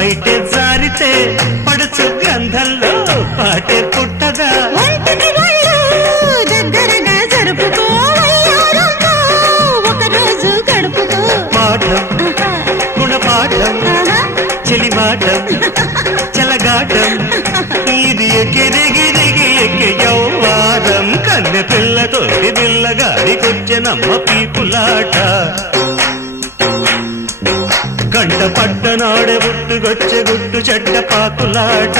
బయటే జారితే పడుచు గంధంలో పాటే పుట్టగా దగ్గరగా జరుపుకో ఒక రోజు గడుపుకో పాఠం గుణపాఠం చెలిమాటం చెలగాటం ఇది ఎగిరిగిరిగి ఎక్కి యౌవారం కన్నె పిల్లతోటి పిల్లగాడికొచ్చెనమ్మ పీకులాట గంట పట్టనాడే గుట్టుకొచ్చే గుట్టు చెడ్డ పాకులాట